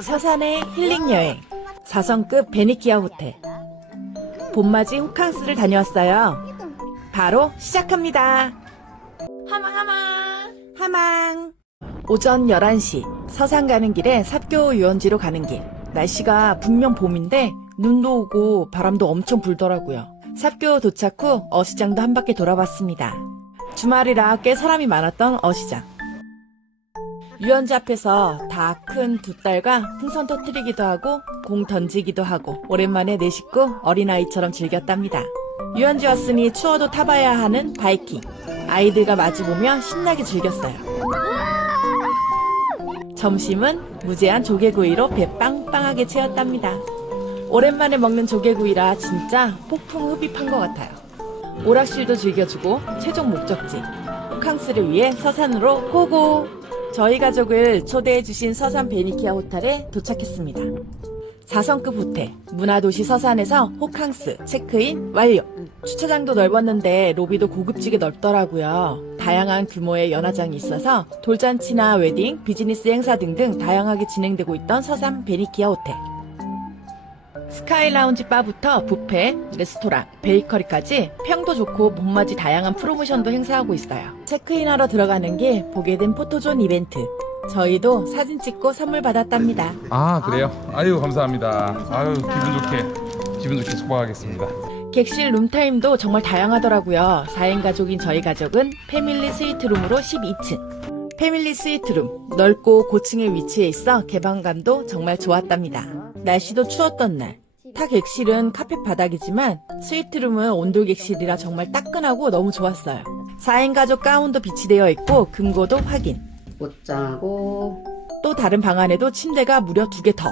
서산의 힐링 여행 4성급 베니키아 호텔 봄맞이 호캉스를 다녀왔어요. 바로 시작합니다. 하망 하망 하망 오전 11시 서산 가는 길에 삽교 유원지로 가는 길 날씨가 분명 봄인데 눈도 오고 바람도 엄청 불더라고요. 삽교 도착 후 어시장도 한 바퀴 돌아봤습니다. 주말이라 꽤 사람이 많았던 어시장. 유원지 앞에서 다 큰 두 딸과 풍선 터트리기도 하고 공 던지기도 하고 오랜만에 내 식구 어린아이처럼 즐겼답니다. 유원지 왔으니 추워도 타봐야 하는 바이킹. 아이들과 마주보며 신나게 즐겼어요. 점심은 무제한 조개구이로 배 빵빵하게 채웠답니다. 오랜만에 먹는 조개구이라 진짜 폭풍 흡입한 것 같아요. 오락실도 즐겨주고 최종 목적지 호캉스를 위해 서산으로 고고! 저희 가족을 초대해주신 서산 베니키아 호텔에 도착했습니다. 4성급 호텔, 문화도시 서산에서 호캉스, 체크인 완료. 주차장도 넓었는데 로비도 고급지게 넓더라고요. 다양한 규모의 연화장이 있어서 돌잔치나 웨딩, 비즈니스 행사 등등 다양하게 진행되고 있던 서산 베니키아 호텔. 스카이 라운지 바부터 뷔페, 레스토랑, 베이커리까지 평도 좋고 봄맞이 다양한 프로모션도 행사하고 있어요. 체크인하러 들어가는 길 보게 된 포토존 이벤트. 저희도 사진 찍고 선물 받았답니다. 아 그래요? 아유 감사합니다. 아유 기분 좋게 기분 좋게 소박하겠습니다. 객실 룸타임도 정말 다양하더라고요. 4인 가족인 저희 가족은 패밀리 스위트룸으로 12층. 패밀리 스위트룸, 넓고 고층에 위치해 있어 개방감도 정말 좋았답니다. 날씨도 추웠던 날. 타 객실은 카펫 바닥이지만 스위트룸은 온돌 객실이라 정말 따끈하고 너무 좋았어요. 4인 가족 가운도 비치되어 있고 금고도 확인. 옷장하고 또 다른 방 안에도 침대가 무려 두 개 더.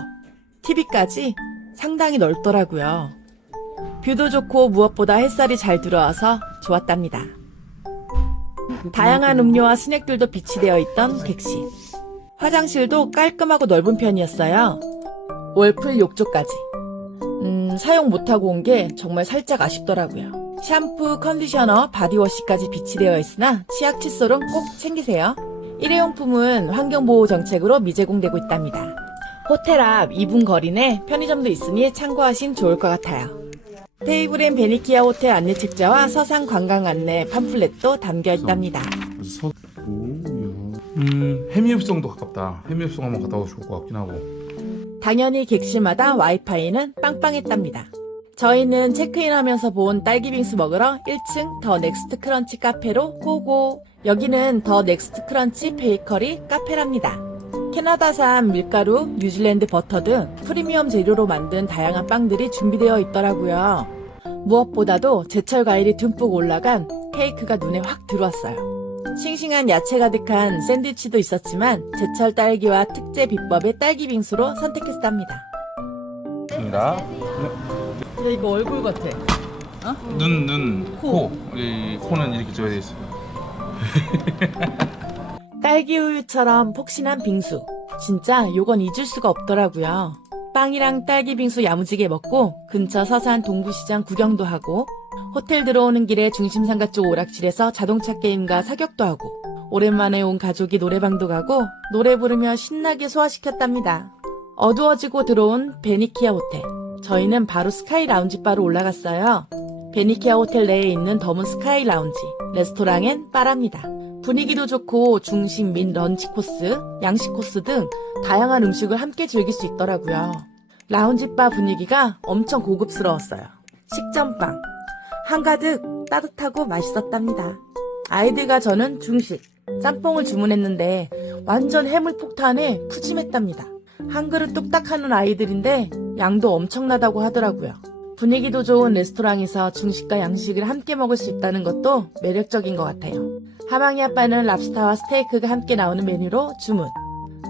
TV까지 상당히 넓더라고요. 뷰도 좋고 무엇보다 햇살이 잘 들어와서 좋았답니다. 다양한 음료와 스낵들도 비치되어 있던 객실. 화장실도 깔끔하고 넓은 편이었어요. 월풀 욕조까지. 음, 사용 못하고 온 게 정말 살짝 아쉽더라고요. 샴푸, 컨디셔너, 바디워시까지 비치되어 있으나 치약 칫솔은 꼭 챙기세요. 일회용품은 환경보호 정책으로 미제공되고 있답니다. 호텔 앞 2분 거리 내 편의점도 있으니 참고하신 좋을 것 같아요. 테이블엔 베니키아 호텔 안내 책자와 서산 관광 안내 팜플렛도 담겨 있답니다. 서... 음 해미읍성도 가깝다. 해미읍성 한번 갔다 오고 좋을 것 같긴 하고. 당연히 객실마다 와이파이는 빵빵했답니다. 저희는 체크인하면서 본 딸기빙수 먹으러 1층 더 넥스트 크런치 카페로 고고. 여기는 더 넥스트 크런치 베이커리 카페랍니다. 캐나다산 밀가루, 뉴질랜드 버터 등 프리미엄 재료로 만든 다양한 빵들이 준비되어 있더라고요. 무엇보다도 제철 과일이 듬뿍 올라간 케이크가 눈에 확 들어왔어요. 싱싱한 야채 가득한 샌드위치도 있었지만 제철 딸기와 특제 비법의 딸기 빙수로 선택했답니다. 좋습니다. 야 이거 얼굴 같아. 눈, 눈, 코. 코. 이 코는 이렇게 져야 돼 있어. 딸기 우유처럼 폭신한 빙수. 진짜 요건 잊을 수가 없더라고요. 빵이랑 딸기 빙수 야무지게 먹고 근처 서산 동부시장 구경도 하고 호텔 들어오는 길에 중심상가 쪽 오락실에서 자동차 게임과 사격도 하고 오랜만에 온 가족이 노래방도 가고 노래 부르며 신나게 소화시켰답니다. 어두워지고 들어온 베니키아 호텔. 저희는 바로 스카이 라운지 바로 올라갔어요. 베니키아 호텔 내에 있는 더문 스카이 라운지. 레스토랑엔 바랍니다. 분위기도 좋고 중식 및 런치 코스, 양식 코스 등 다양한 음식을 함께 즐길 수 있더라고요. 라운지 바 분위기가 엄청 고급스러웠어요. 식전빵. 한가득 따뜻하고 맛있었답니다. 아이들과 저는 중식, 짬뽕을 주문했는데 완전 해물 폭탄에 푸짐했답니다. 한 그릇 뚝딱 하는 아이들인데 양도 엄청나다고 하더라고요. 분위기도 좋은 레스토랑에서 중식과 양식을 함께 먹을 수 있다는 것도 매력적인 것 같아요. 하망이 아빠는 랍스타와 스테이크가 함께 나오는 메뉴로 주문.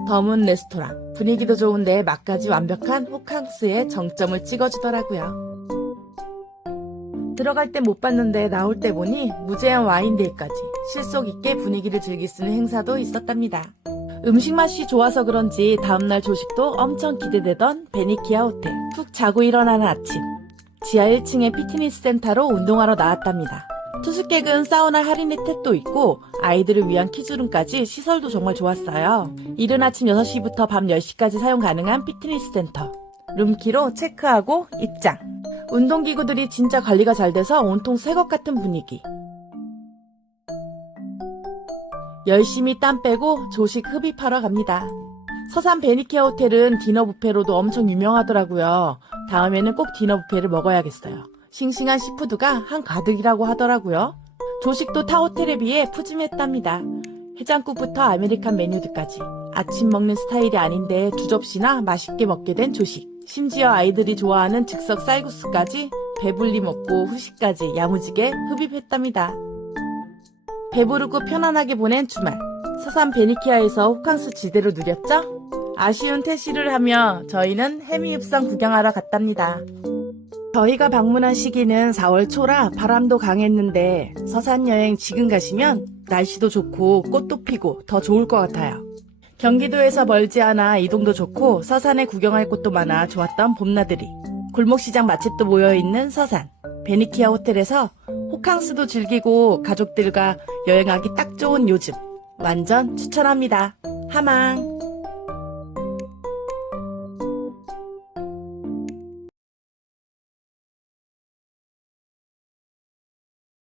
더문 레스토랑. 분위기도 좋은데 맛까지 완벽한 호캉스에 정점을 찍어주더라고요. 들어갈 때못 봤는데 나올 때 보니 무제한 와인데이까지 실속 있게 분위기를 즐길 수 있는 행사도 있었답니다. 음식 맛이 좋아서 그런지 다음날 조식도 엄청 기대되던 베니키아 호텔. 푹 자고 일어나는 아침. 지하 1층의 피트니스 센터로 운동하러 나왔답니다. 투숙객은 사우나 할인 혜택도 있고 아이들을 위한 키즈룸까지 시설도 정말 좋았어요. 이른 아침 6시부터 밤 10시까지 사용 가능한 피트니스 센터. 룸키로 체크하고 입장. 운동기구들이 진짜 관리가 잘 돼서 온통 새 것 같은 분위기. 열심히 땀 빼고 조식 흡입하러 갑니다. 서산 베니케어 호텔은 디너 뷔페로도 엄청 유명하더라고요. 다음에는 꼭 디너 뷔페를 먹어야겠어요. 싱싱한 시푸드가 한 가득이라고 하더라고요. 조식도 타 호텔에 비해 푸짐했답니다. 해장국부터 아메리칸 메뉴들까지. 아침 먹는 스타일이 아닌데 두 접시나 맛있게 먹게 된 조식. 심지어 아이들이 좋아하는 즉석 쌀국수까지 배불리 먹고 후식까지 야무지게 흡입했답니다. 배부르고 편안하게 보낸 주말. 서산 베니키아에서 호캉스 지대로 누렸죠? 아쉬운 퇴실을 하며 저희는 해미읍성 구경하러 갔답니다. 저희가 방문한 시기는 4월 초라 바람도 강했는데 서산 여행 지금 가시면 날씨도 좋고 꽃도 피고 더 좋을 것 같아요. 경기도에서 멀지 않아 이동도 좋고 서산에 구경할 곳도 많아 좋았던 봄나들이. 골목시장 맛집도 모여있는 서산. 베니키아 호텔에서 호캉스도 즐기고 가족들과 여행하기 딱 좋은 요즘. 완전 추천합니다. 하망.